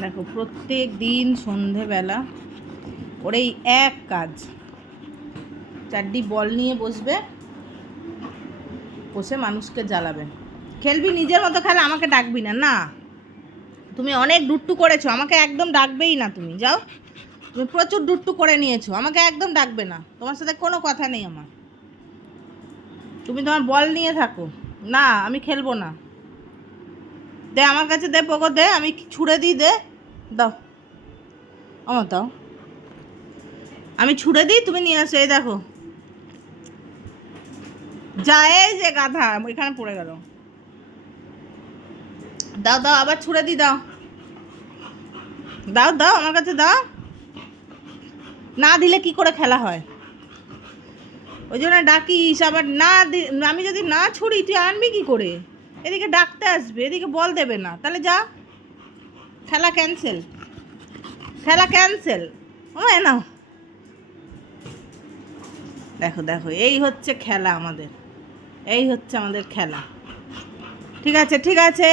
দেখো প্রত্যেক দিন সন্ধেবেলা ওর এই এক কাজ, চারটি বল নিয়ে বসবে, বসে মানুষকে জ্বালাবে। খেলবি নিজের মতো খেলা, আমাকে ডাকবি না। না, তুমি অনেক ডুট্টু করেছো, আমাকে একদম ডাকবেই না। তুমি যাও, তুমি প্রচুর ডুট্টু করে নিয়েছো, আমাকে একদম ডাকবে না। তোমার সাথে কোনো কথা নেই আমার। তুমি তোমার বল নিয়ে থাকো। না, আমি খেলবো না। দে আমার কাছে, দে পোকো, দে, আমি ছুঁড়ে দিই, দে, দাও আমার, দাও, আমি ছুঁড়ে দিই, তুমি নিয়ে আসো। এই দেখো, যা, এই যে গাধা এখানে পড়ে গেল। দাও দাও, আবার ছুঁড়ে দিই, দাও দাও দাও আমার কাছে দাও। না দিলে কি করে খেলা হয়? ওই জন্য ডাকিস। আবার না আমি যদি না ছুড়ি তুই আনবি কি করে? এদিকে ডাকতে আসবে, এদিকে বল দেবে না, তাহলে যা, খেলা ক্যান্সেল, খেলা ক্যান্সেল। ও না, দেখো দেখো, এই হচ্ছে খেলা আমাদের, এই হচ্ছে আমাদের খেলা। ঠিক আছে, ঠিক আছে।